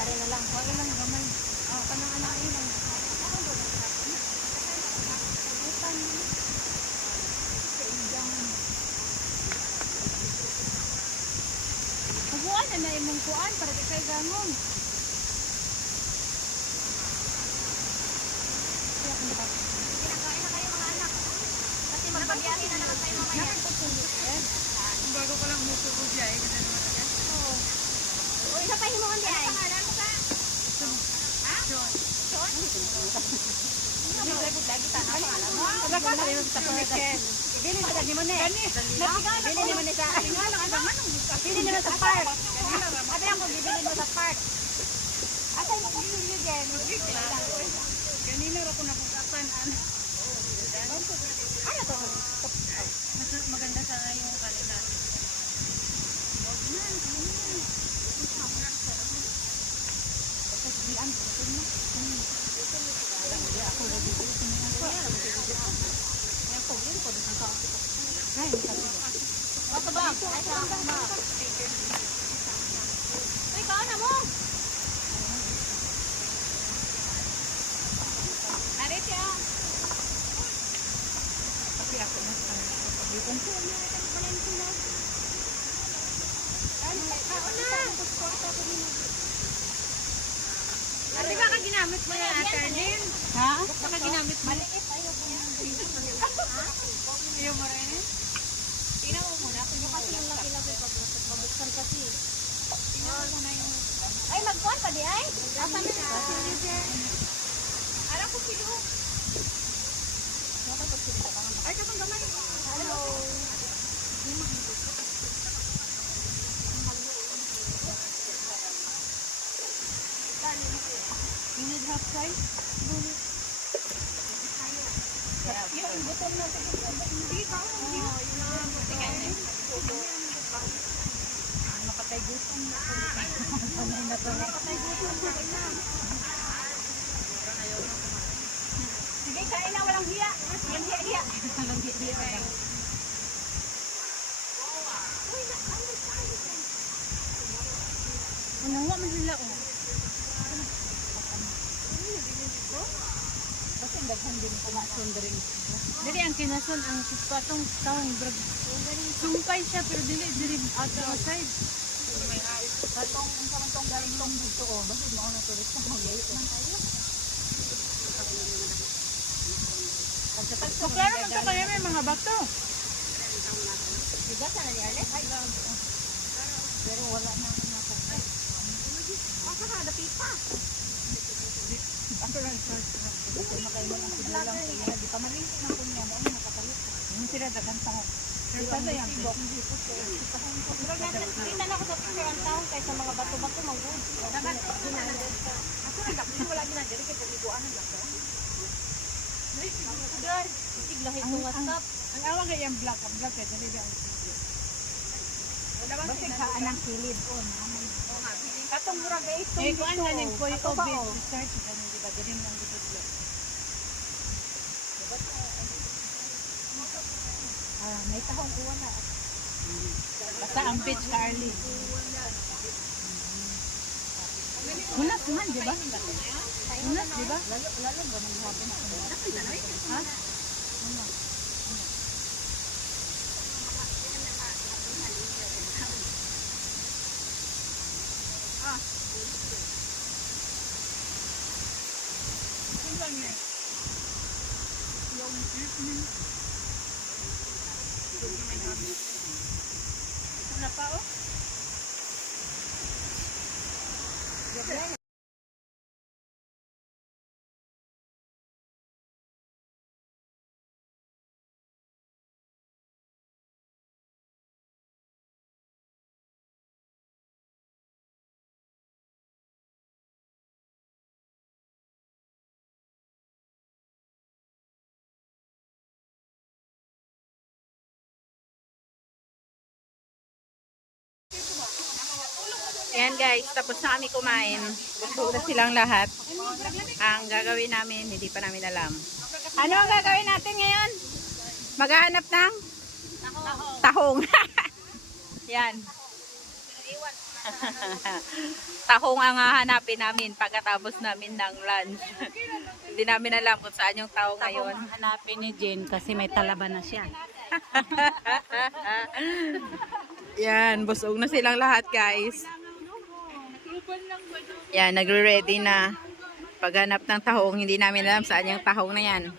Ari na lang. Wala lang gamay. Oh, kanang anak ay lang. Huwag na na imong kuan para di kay gangon. Kinakain na kayo mga anak. Kasi magbabiyahe na naman tayo mamaya. Bago ko lang musuko diya eh kasi naman agad. Oo. O, isa pa himuhan di ay. Pangalan mo ka? Ha? John. John? Hindi ko lagi tanong pangalan mo. Aga ka sa iyo sa Michelle. Ibili mo lagi mo na eh. Ibili mo na sa Ibili mo sa park. Ate ako bibili mo sa park. Ate mo kung bibili din. Ganina ra ko napugatan. Ano to? Mas maganda sa yung kanila. Basta ba? Ay, sa ako ba? Uy, kaon na mo! Arit ya! Kasi ako na sabihin ko. Kaon na! Ate ka ginamit mo yan, Attorney? Ha? Baka ginamit mo. Maliit, ayaw ko yan. Ayaw mo rin eh? Tingnan mo muna. Kung yung kasi yung laki-laki pabuksan kasi. Tingnan mo muna yung... Ay, magkuhan pa di ay? Nasa na na. Alam ko silo. Ay, katong gamay. Hello. You need half size? Yung gutom na sa hindi ba? Nakatay gutom na. Panay na to. Nakatay gutom na. Sige, kain na walang hiya. Walang hiya-hiya. Walang hiya. Unawa man sila oh. Kasi daghan din ko na sundering. Dili ang kinason ang patong taong brag. Sumpay siya pero dili outside. Katong tong galing tong dito oh, basta mo na turista mo galit man tayo. So klaro man to kaya may mga bato. Diba sana ni Alex? Pero wala na ako nakita. Asa ka, dapipa. Ako lang first na. Kasi makaimo ng sibulang kaya di pa malingkot na ko niya mo nakapalit. Yung sila dagan tango. Pero ano yan? Kita na ako sa picture ang taong kaysa mga bato-bato mag-good. Ako lang dapat wala din na diri kay paliguan ang lakto. Sudan, itiglahin ko WhatsApp. Ang awang kay yung black kay dali ang video. Basta ka anang kilid o naman. Katong murag ay ito. Eh kuan ganin ko yung COVID research ganin di ba diri lang dito siya. May tahong uwan na. Basta ang beach ka early. Unas man, di ba? Unas, di ba? Lalo ba nang hapon na unas? Ha? Ito na pa oh. Ayan guys, tapos na kami kumain. Busog na silang lahat. Ang gagawin namin, hindi pa namin alam. Ano ang gagawin natin ngayon? Maghahanap ng tahong. Yan. Tahong ang hahanapin namin pagkatapos namin ng lunch. Hindi namin alam kung saan yung tao ngayon. Hanapin ni Jen kasi may talaban na siya. Yan, busog na silang lahat, guys. Yan, nagre-ready na. Paghanap ng tahong, hindi namin alam saan yung tahong na yan.